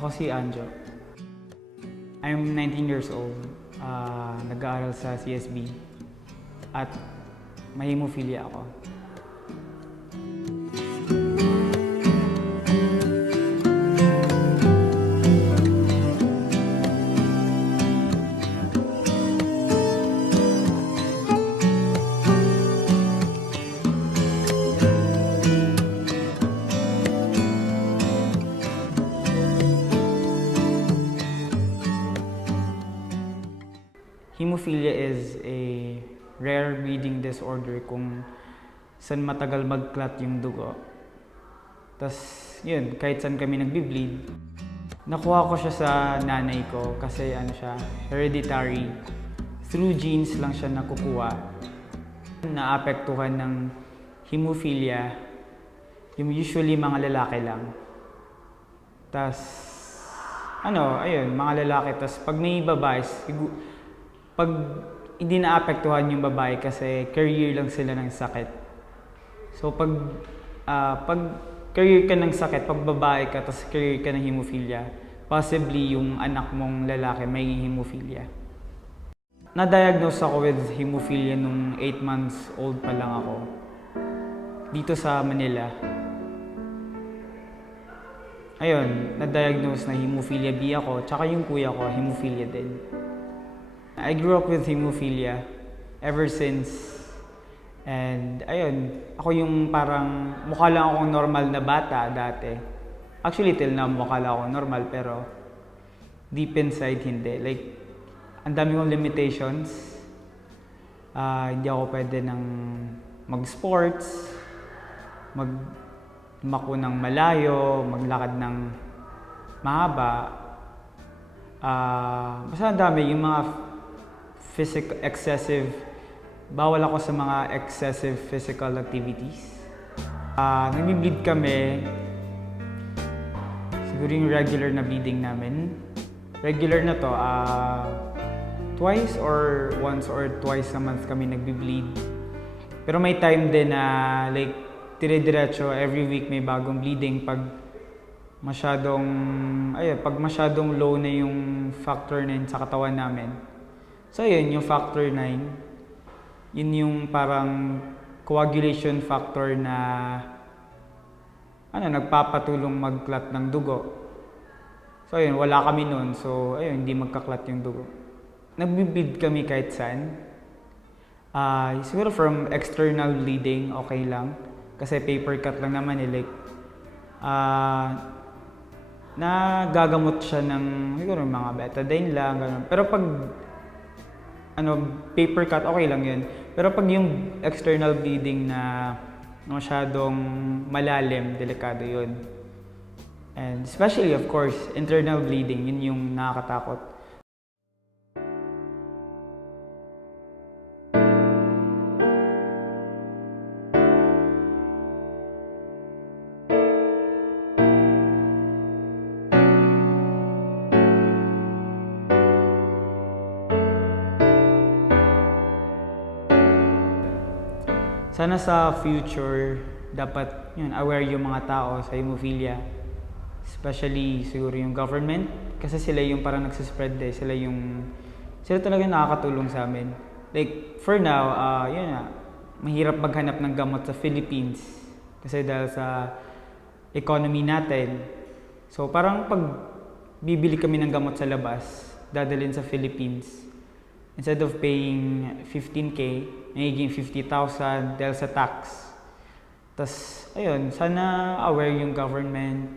Ako si Anjo. I'm 19 years old. Nag-aaral sa CSB. At may hemophilia ako. Hemophilia is a rare bleeding disorder kung saan matagal mag-clot yung dugo. Tapos, yun, kahit saan kami nagbi-bleed. Nakuha ko siya sa nanay ko kasi ano siya, hereditary. Through genes lang siya nakukuha. Naapektuhan ng hemophilia, yung usually mga lalaki lang. Tapos, ayun, mga lalaki. Tapos pag may babae, pag hindi naapektuhan yung babae kasi career lang sila ng sakit. So pag career ka ng sakit, pag babae ka tapos career ka ng hemophilia, possibly yung anak mong lalaki may hemophilia. Na-diagnose ako with hemophilia nung 8 months old pa lang ako. Dito sa Manila. Ayun, na-diagnose na hemophilia B ako, tsaka yung kuya ko, hemophilia din. I grew up with hemophilia ever since. And ayun, ako yung parang mukha lang akong normal na bata dati. Actually, till now mukha lang ako normal pero deep inside hindi. Like, ang dami kong limitations. Hindi ako pwede ng mag-sports, magmako ng malayo, maglakad ng mahaba. Basta ang dami yung mga bawal ako sa mga excessive physical activities. Nagbi-bleed kami, siguro yung regular na bleeding namin. Regular na to, twice or once or twice a month kami nagbi-bleed. Pero may time din na like dire-diretso, every week may bagong bleeding pag masyadong low na yung factor 9 sa katawan namin. So yun, yung factor 9, yun yung parang coagulation factor na nagpapatulong mag-clot ng dugo. So ayun, wala kami nun. So ayun, hindi magka-clot yung dugo. Nagbi-bleed kami kahit saan. Siguro from external bleeding, okay lang. Kasi paper cut lang naman like, nagagamot siya ng siguro mga betadine lang, ganun. Pero pag paper cut, okay lang yun. Pero pag yung external bleeding na masyadong malalim, delikado yun. And especially, of course, internal bleeding, yun yung nakakatakot. Sana sa future, dapat aware yung mga tao sa hemophilia. Especially siguro yung government. Kasi sila yung parang nagsispread sila talaga nakakatulong sa amin. Like, for now, mahirap maghanap ng gamot sa Philippines. Kasi dahil sa economy natin. So parang pag bibili kami ng gamot sa labas, dadalhin sa Philippines. Instead of paying 15K, nagiging 50,000 dahil sa tax. Tapos, ayun, sana aware yung government.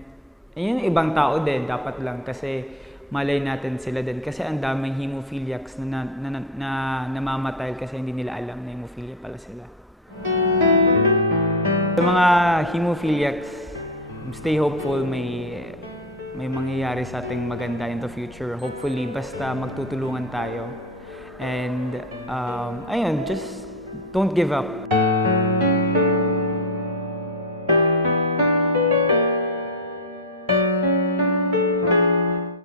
Ayun, ibang tao din, dapat lang. Kasi malay natin sila din. Kasi ang daming hemophiliacs na namamatay kasi hindi nila alam na hemophilia pala sila. Sa mga hemophiliacs, stay hopeful, may mangyayari sa ating maganda in the future. Hopefully, basta magtutulungan tayo. And ayun, just don't give up.